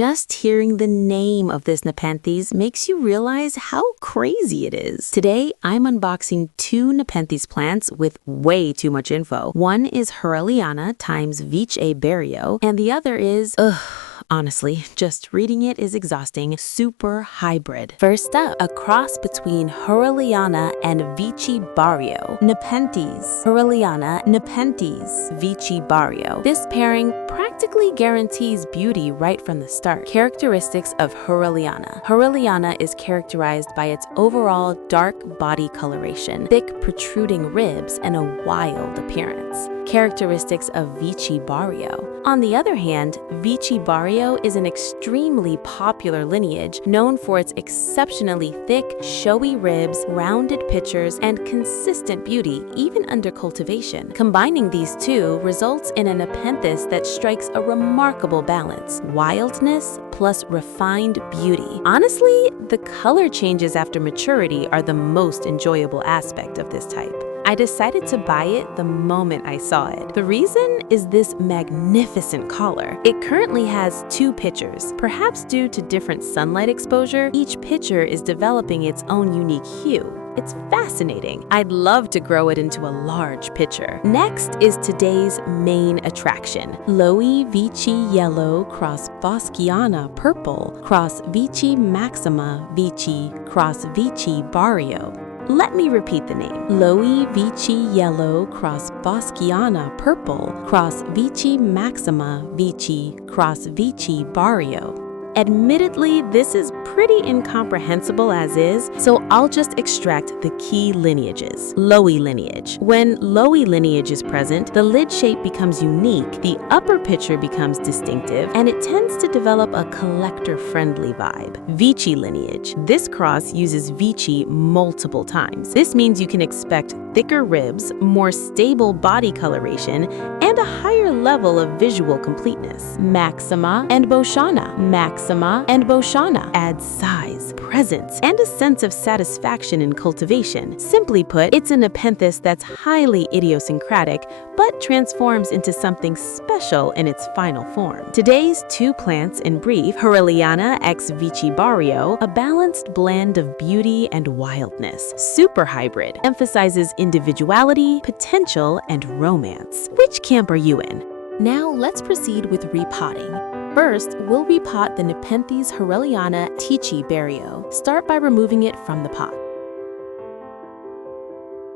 Just hearing the name of this Nepenthes makes you realize how crazy it is. Today, I'm unboxing two Nepenthes plants with way too much info. One is hurrelliana times veitchii Bario, and the other is, honestly, just reading it is exhausting, super hybrid. First up, a cross between hurrelliana and veitchii Bario. Nepenthes, hurrelliana, Nepenthes, veitchii Bario. This pairing practically guarantees beauty right from the start. Characteristics of hurrelliana. Hurrelliana is characterized by its overall dark body coloration, thick protruding ribs, and a wild appearance. Characteristics of veitchii Bario. On the other hand, veitchii Bario is an extremely popular lineage known for its exceptionally thick, showy ribs, rounded pitchers, and consistent beauty even under cultivation. Combining these two results in a Nepenthes that strikes a remarkable balance: wildness plus refined beauty. Honestly, the color changes after maturity are the most enjoyable aspect of this type. I decided to buy it the moment I saw it. The reason is this magnificent color. It currently has two pitchers. Perhaps due to different sunlight exposure, each pitcher is developing its own unique hue. It's fascinating. I'd love to grow it into a large pitcher. Next is today's main attraction. Lowy veitchii yellow cross boschiana purple cross veitchii maxima veitchii cross veitchii Bario. Let me repeat the name. Lowy veitchii yellow cross boschiana purple cross veitchii maxima veitchii cross veitchii Bario. Admittedly, this is pretty incomprehensible as is, so I'll just extract the key lineages. Lowy lineage. When Lowy lineage is present, the lid shape becomes unique, the upper pitcher becomes distinctive, and it tends to develop a collector-friendly vibe. Veitchii lineage. This cross uses veitchii multiple times. This means you can expect thicker ribs, more stable body coloration, and a higher level of visual completeness. Maxima and Boschana. Maxima and Boschana add size, presence, and a sense of satisfaction in cultivation. Simply put, it's a Nepenthes that's highly idiosyncratic, but transforms into something special in its final form. Today's two plants in brief: hurrelliana x veitchii Bario, a balanced blend of beauty and wildness. Super hybrid, emphasizes individuality, potential, and romance. Which camp are you in? Now let's proceed with repotting. First, we'll repot the Nepenthes hurrelliana veitchii Bario. Start by removing it from the pot.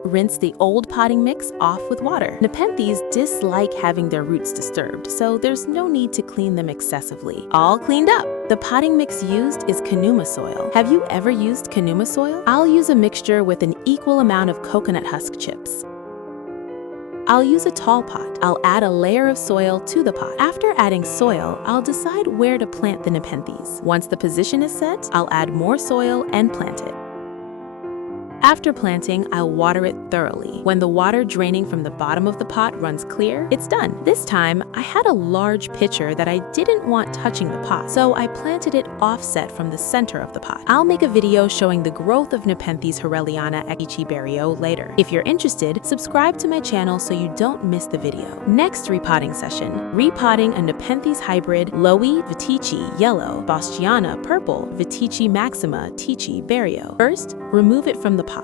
Rinse the old potting mix off with water. Nepenthes dislike having their roots disturbed, so there's no need to clean them excessively. All cleaned up. The potting mix used is Kanuma soil. Have you ever used Kanuma soil? I'll use a mixture with an equal amount of coconut husk chips. I'll use a tall pot. I'll add a layer of soil to the pot. After adding soil, I'll decide where to plant the Nepenthes. Once the position is set, I'll add more soil and plant it. After planting, I'll water it thoroughly. When the water draining from the bottom of the pot runs clear, it's done. This time, I had a large pitcher that I didn't want touching the pot, so I planted it offset from the center of the pot. I'll make a video showing the growth of Nepenthes hurrelliana veitchii Bario later. If you're interested, subscribe to my channel so you don't miss the video. Next repotting session: repotting a Nepenthes hybrid Lowy veitchii yellow, boschiana purple, veitchii maxima veitchii Bario. First, remove it from the pot.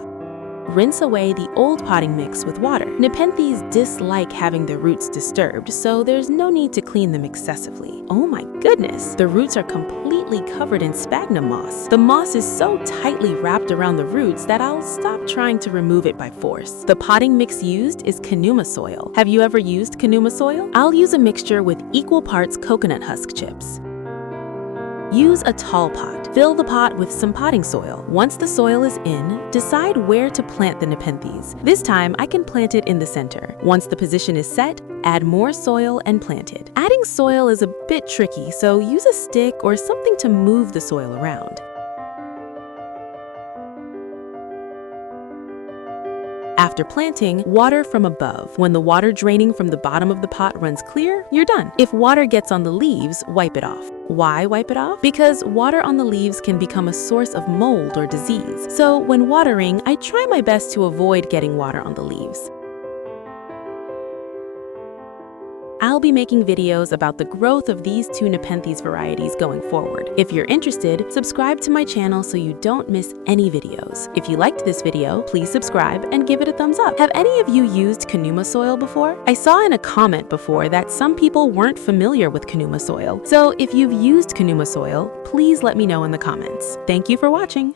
Rinse away the old potting mix with water. Nepenthes dislike having their roots disturbed, so there's no need to clean them excessively. Oh my goodness, the roots are completely covered in sphagnum moss. The moss is so tightly wrapped around the roots that I'll stop trying to remove it by force. The potting mix used is Kanuma soil. Have you ever used Kanuma soil? I'll use a mixture with equal parts coconut husk chips. Use a tall pot. Fill the pot with some potting soil. Once the soil is in, decide where to plant the Nepenthes. This time, I can plant it in the center. Once the position is set, add more soil and plant it. Adding soil is a bit tricky, so use a stick or something to move the soil around. After planting, water from above. When the water draining from the bottom of the pot runs clear, you're done. If water gets on the leaves, wipe it off. Why wipe it off? Because water on the leaves can become a source of mold or disease. So when watering, I try my best to avoid getting water on the leaves. I'll be making videos about the growth of these two Nepenthes varieties going forward. If you're interested, subscribe to my channel so you don't miss any videos. If you liked this video, please subscribe and give it a thumbs up. Have any of you used Kanuma soil before? I saw in a comment before that some people weren't familiar with Kanuma soil. So if you've used Kanuma soil, please let me know in the comments. Thank you for watching.